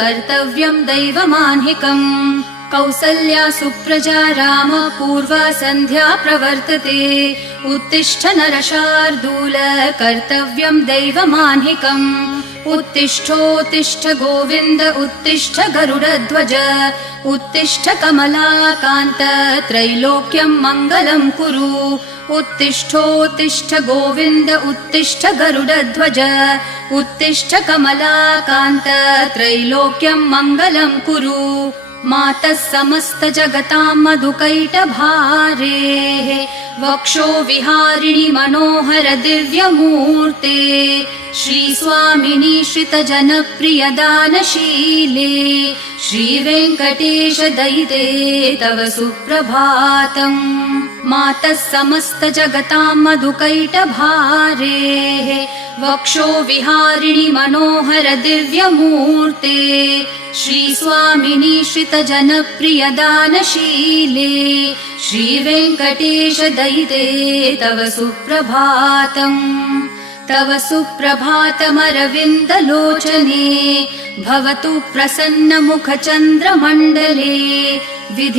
कर्तव्यम् दैवमाह्निकम् कौसल्या सुप्रजा राम पूर्वा सन्ध्या प्रवर्तते उत्तिष्ठ नरशार्दूल कर्तव्यम् दैवमाह्निकम् उत्तिष्ठोत्तिष्ठ गोविन्द उत्तिष्ठ गरुडध्वज उत्तिष्ठ कमलाकान्त त्रैलोक्यम् मङ्गलम् कुरु उत्तिष्ठोत्तिष्ठ गोविन्द उत्तिष्ठ गरुडध्वज उत्तिष्ठ कमलाकान्त त्रैलोक्यम् मङ्गलम् कुरु मातः समस्त जगताम् मधुकैटभारेः वक्षो विहारिणि मनोहर दिव्यमूर्ते श्रीस्वामिनि श्रितजनप्रिय दानशीले श्रीवेङ्कटेश दयिते तव सुप्रभातम् मातः समस्त जगताम् मधुकैटभारेः वक्षो विहारिणि मनोहर दिव्यमूर्ते श्रीस्वामिनि श्रितजनप्रिय दानशीले श्रीवेङ्कटेश दयिते तव सुप्रभातम् तव सुप्रभातमरविन्दलोचने भवतु प्रसन्न मुखचन्द्रमण्डले विधि